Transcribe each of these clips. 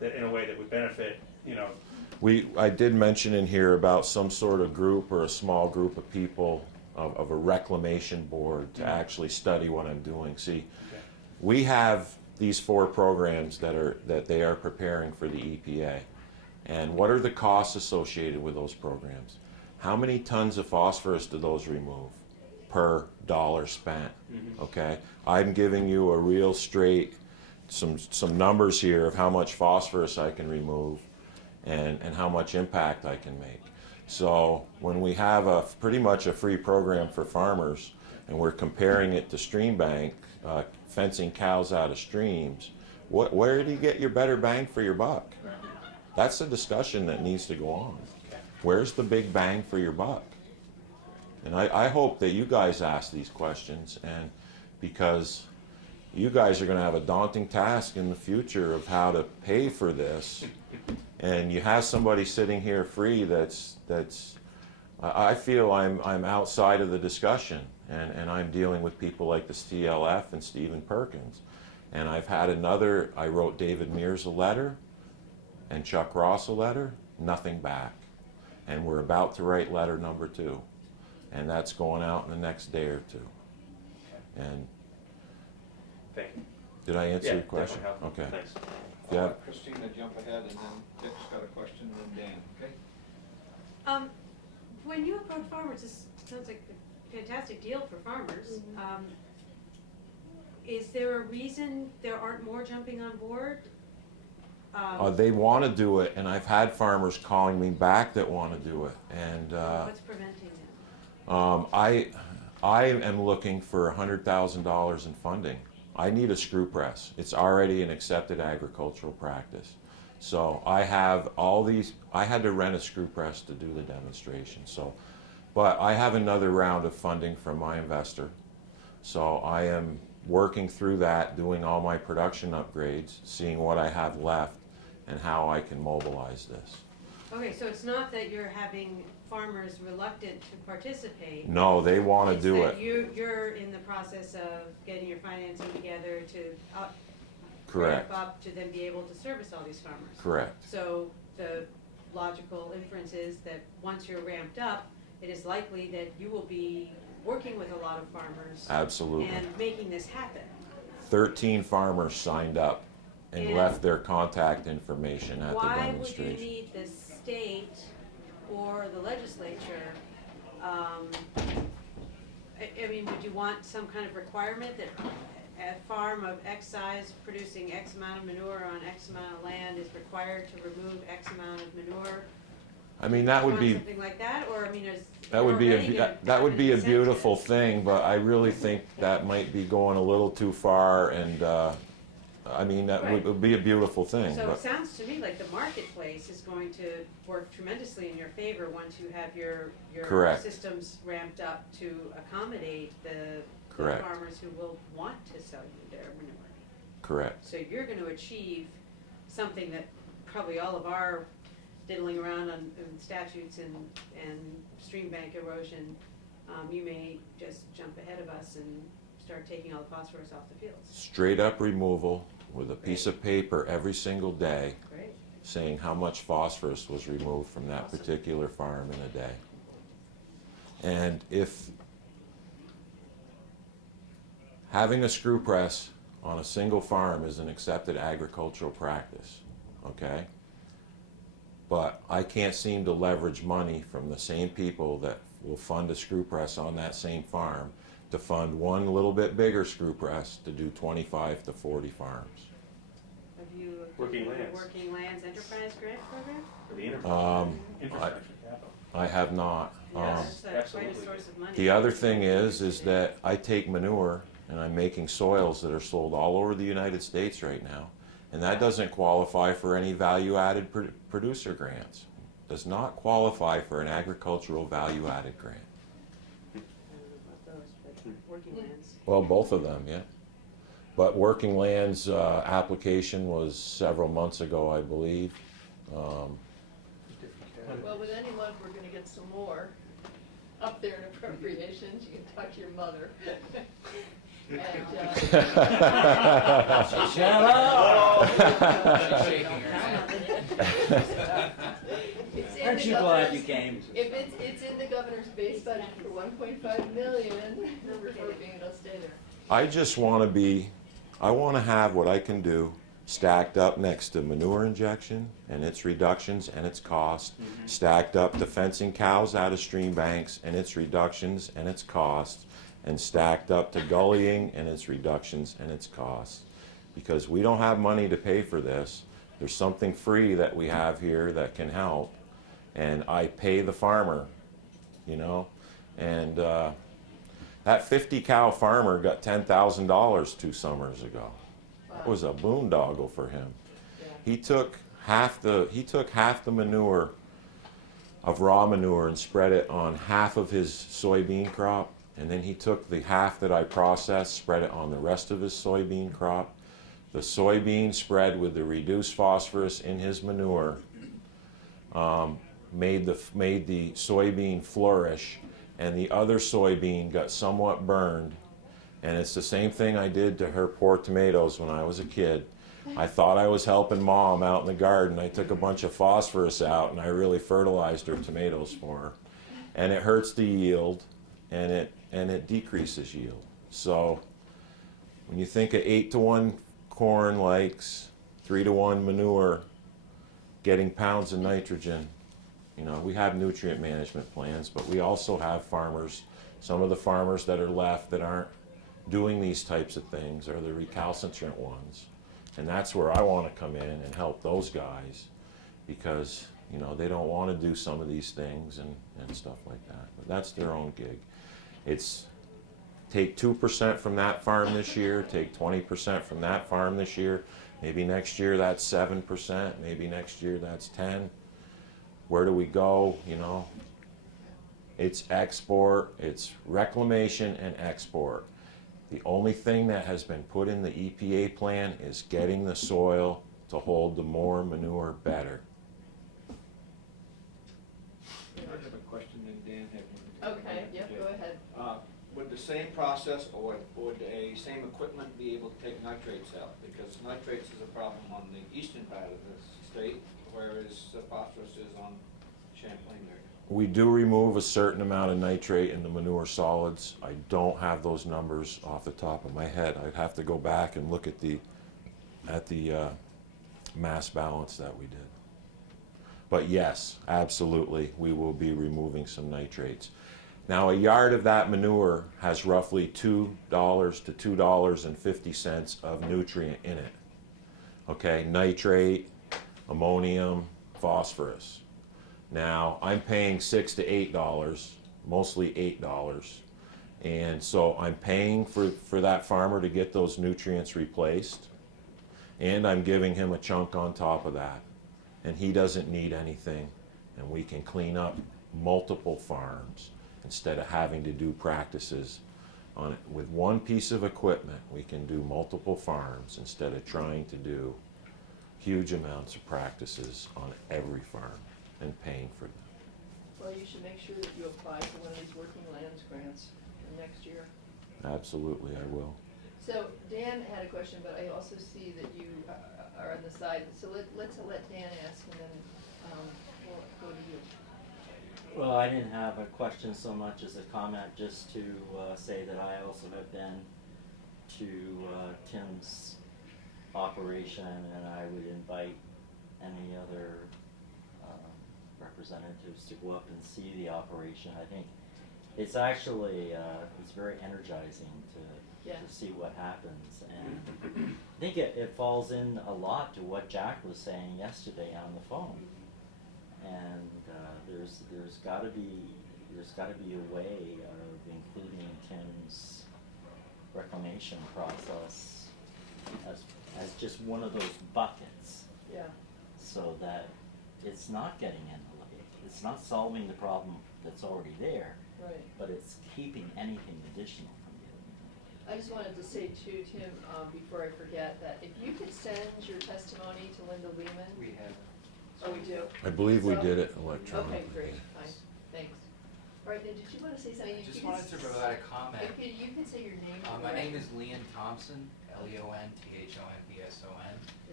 that in a way that would benefit, you know. I did mention in here about some sort of group or a small group of people of a reclamation board to actually study what I'm doing. See, Okay. we have these 4 programs that they are preparing for the EPA. And what are the costs associated with those programs? How many tons of phosphorus do those remove per dollar spent? Okay, I'm giving you a real straight, some numbers here of how much phosphorus I can remove and how much impact I can make. So when we have pretty much a free program for farmers and we're comparing it to stream bank, fencing cows out of streams, where do you get your better bang for your buck? That's a discussion that needs to go on. Where's the big bang for your buck? And I hope that you guys ask these questions, and because you guys are going to have a daunting task in the future of how to pay for this, and you have somebody sitting here free that's I feel I'm outside of the discussion, and I'm dealing with people like the CLF and Stephen Perkins. And I've had I wrote David Mears a letter and Chuck Ross a letter, nothing back. And we're about to write letter number 2. And that's going out in the next day or 2. And Thank you. did I answer Yeah, your question? definitely helpful. Okay. Thanks. Yeah. Christina, jump ahead, and then Dick's got a question, and then Dan, okay? When you approach farmers, this sounds like a fantastic deal for farmers. Is there a reason there aren't more jumping on board? They want to do it, and I've had farmers calling me back that want to do it. And What's preventing them? I am looking for $100,000 in funding. I need a screw press. It's already an accepted agricultural practice. So I have all these, I had to rent a screw press to do the demonstration. So, but I have another round of funding from my investor. So I am working through that, doing all my production upgrades, seeing what I have left and how I can mobilize this. Okay, so it's not that you're having farmers reluctant to participate. No, they want to do It's it. that you're in the process of getting your financing together to Correct. ramp up to then be able to service all these farmers. Correct. So the logical inference is that once you're ramped up, it is likely that you will be working with a lot of farmers. Absolutely. And making this happen. 13 farmers signed up and And left their contact information at the Why would you demonstration. need the state or the legislature? I mean, would you want some kind of requirement that a farm of X size producing X amount of manure on X amount of land is required to remove X amount of manure? I mean, that would Want be something like that, or I mean, is that would be already gonna that would have be a an beautiful incentive? thing, but I really think that might be going a little too far. And I mean, that Right. would be a beautiful thing. So it But sounds to me like the marketplace is going to work tremendously in your favor once you have your Correct. systems ramped up to accommodate the Correct. farmers who will want to sell you their manure. correct. So you're going to achieve something that probably all of our diddling around on statutes and stream bank erosion, you may just jump ahead of us and start taking all the phosphorus off the fields. Straight up removal with a piece of paper every single day Great. saying how much phosphorus was removed from that Awesome. particular farm in a day. And if having a screw press on a single farm is an accepted agricultural practice, okay? But I can't seem to leverage money from the same people that will fund a screw press on that same farm to fund one little bit bigger screw press to do 25 to 40 farms. Have you Working approved the Lands. Working Lands Enterprise Grant Program? For the infrastructure capital. I have not. Yes, that's quite a absolutely. source of money. The other thing is that I take manure and I'm making soils that are sold all over the United States right now, and that doesn't qualify for any value-added producer grants. Does not qualify for an agricultural value-added grant. I don't know about those, but Working Lands. Well, both of them, yeah. But Working Lands application was several months ago, I believe. Well, with any luck, we're gonna get some more up there in appropriations. You can talk to your mother. Shut up! Aren't you glad you came? If it's in the governor's base budget for 1.5 million, we're hoping it'll stay there. I just want to have what I can do stacked up next to manure injection and its reductions and its cost, stacked up to fencing cows out of stream banks and its reductions and its costs, and stacked up to gullying and its reductions and its costs. Because we don't have money to pay for this. There's something free that we have here that can help, and I pay the farmer, you know, and that 50 cow farmer got $10,000 2 summers ago. It was a boondoggle for him. Yeah. He took half the manure of raw manure and spread it on half of his soybean crop, and then he took the half that I processed, spread it on the rest of his soybean crop. The soybean spread with the reduced phosphorus in his manure made the soybean flourish, and the other soybean got somewhat burned. And it's the same thing I did to her poor tomatoes when I was a kid. I thought I was helping Mom out in the garden. I took a bunch of phosphorus out and I really fertilized her tomatoes for her. And it hurts the yield, and it decreases yield. So when you think of 8-to-1 corn likes 3-to-1 manure getting pounds of nitrogen, you know, we have nutrient management plans, but we also have farmers, some of the farmers that are left that aren't doing these types of things are the recalcitrant ones. And that's where I want to come in and help those guys, because, you know, they don't want to do some of these things and stuff like that. But that's their own gig. It's take 2% from that farm this year, take 20% from that farm this year. Maybe next year that's 7%, maybe next year that's 10. Where do we go, you know? It's export, it's reclamation and export. The only thing that has been put in the EPA plan is getting the soil to hold the more manure better. I have a question, and Dan had one. Okay, yep, go ahead. Would the same process, or would a same equipment be able to take nitrates out? Because nitrates is a problem on the eastern part of the state, whereas the phosphorus is on Champlain area. We do remove a certain amount of nitrate in the manure solids. I don't have those numbers off the top of my head. I'd have to go back and look at the mass balance that we did. But yes, absolutely, we will be removing some nitrates. Now, a yard of that manure has roughly $2 to $2.50 of nutrient in it. Okay, nitrate, ammonium, phosphorus. Now, I'm paying $6 to $8, mostly $8. And so I'm paying for that farmer to get those nutrients replaced, and I'm giving him a chunk on top of that. And he doesn't need anything, and we can clean up multiple farms instead of having to do practices on it. With one piece of equipment, we can do multiple farms instead of trying to do huge amounts of practices on every farm and paying for them. Well, you should make sure that you apply for one of these working lands grants for next year. Absolutely, I will. So Dan had a question, but I also see that you are on the side. So let's let Dan ask, and then we'll go to you. Well, I didn't have a question so much as a comment, just to say that I also have been to Tim's operation, and I would invite any other representatives to go up and see the operation. I think it's actually it's very energizing to see what happens, and I think it falls in a lot to what Jack was saying yesterday on the phone. And there's got to be a way of including Tim's reclamation process as just one of those buckets, Yeah. so that it's not getting in the lake. It's not solving the problem that's already there, Right. but it's keeping anything additional from getting in the lake. I just wanted to say too, Tim, before I forget, that if you could send your testimony to Linda Lehman. We have. Oh, we do? I believe we So- did it electronically. Okay, great, yes. fine, thanks. All right, then, did you want to say something? You Just can wanted to provide a comment. Okay, you can say your name. My name is Leon Thompson, Leonthonpson,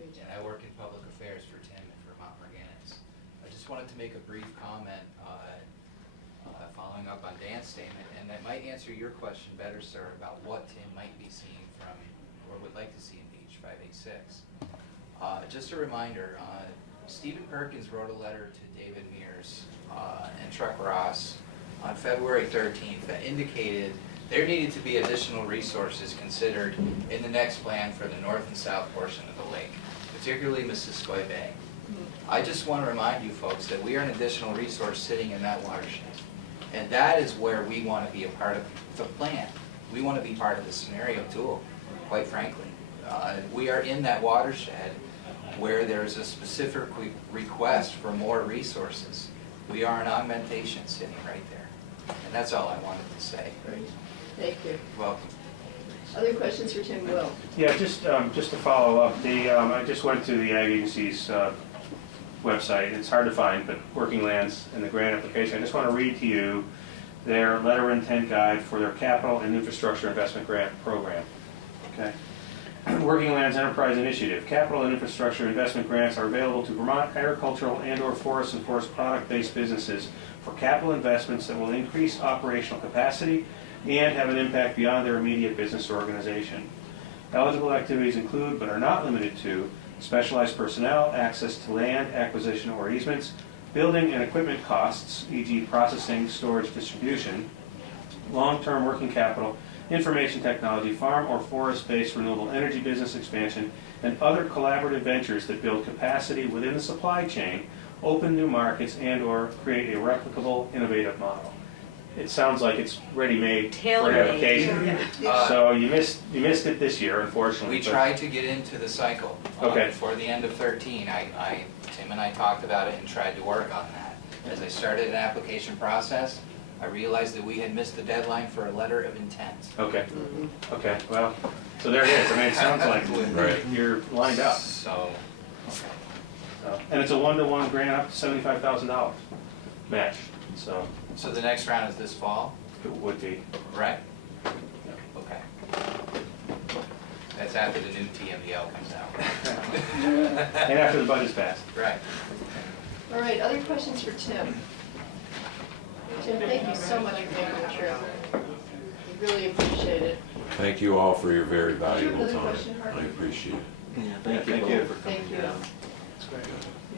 and I work in public affairs for Tim and Vermont Organics. I just wanted to make a brief comment following up on Dan's statement, and that might answer your question better, sir, about what Tim might be seeing from, or would like to see in Beach 586. Just a reminder, Stephen Perkins wrote a letter to David Mears and Truck Ross on February 13th that indicated there needed to be additional resources considered in the next plan for the north and south portion of the lake, particularly Missisquoi Bay. I just want to remind you folks that we are an additional resource sitting in that watershed. And that is where we want to be a part of the plan. We want to be part of the scenario tool, quite frankly. We are in that watershed where there's a specific request for more resources. We are an augmentation sitting right there. And that's all I wanted to say. Great. Thank you. You're welcome. Other questions for Tim? Will? Yeah, just to follow up, I just went to the Ag Agency's website. It's hard to find, but Working Lands and the grant application. I just want to read to you their letter of intent guide for their capital and infrastructure investment grant program. Okay. Working Lands Enterprise Initiative. Capital and infrastructure investment grants are available to Vermont agricultural and/or forest and forest product-based businesses for capital investments that will increase operational capacity and have an impact beyond their immediate business or organization. Eligible activities include, but are not limited to, specialized personnel, access to land, acquisition or easements, building and equipment costs, e.g. processing, storage, distribution, long-term working capital, information technology, farm or forest-based renewable energy business expansion, and other collaborative ventures that build capacity within the supply chain, open new markets, and/or create a replicable, innovative model. It sounds like it's ready-made for Tailor-made. application. So you missed it this year, unfortunately. We but- tried to get into the cycle Okay. before the end of 13. Tim and I talked about it and tried to work on that. As I started an application process, I realized that we had missed the deadline for a letter of intent. Okay, okay, well, so there it is. I mean, it sounds like Right. you're lined up. So, And it's a one-to-one grant up to $75,000 match, so so the next round is this fall, it would be. right? Okay. That's after the new TMDL comes out. And after the budget's passed. Right. All right, other questions for Tim? Tim, thank you so much for making the trip. We really appreciate it. Thank you all for your very valuable Another time. question, Harvey? I appreciate it. Yeah, Thank you. for coming Thank you. down. That's great.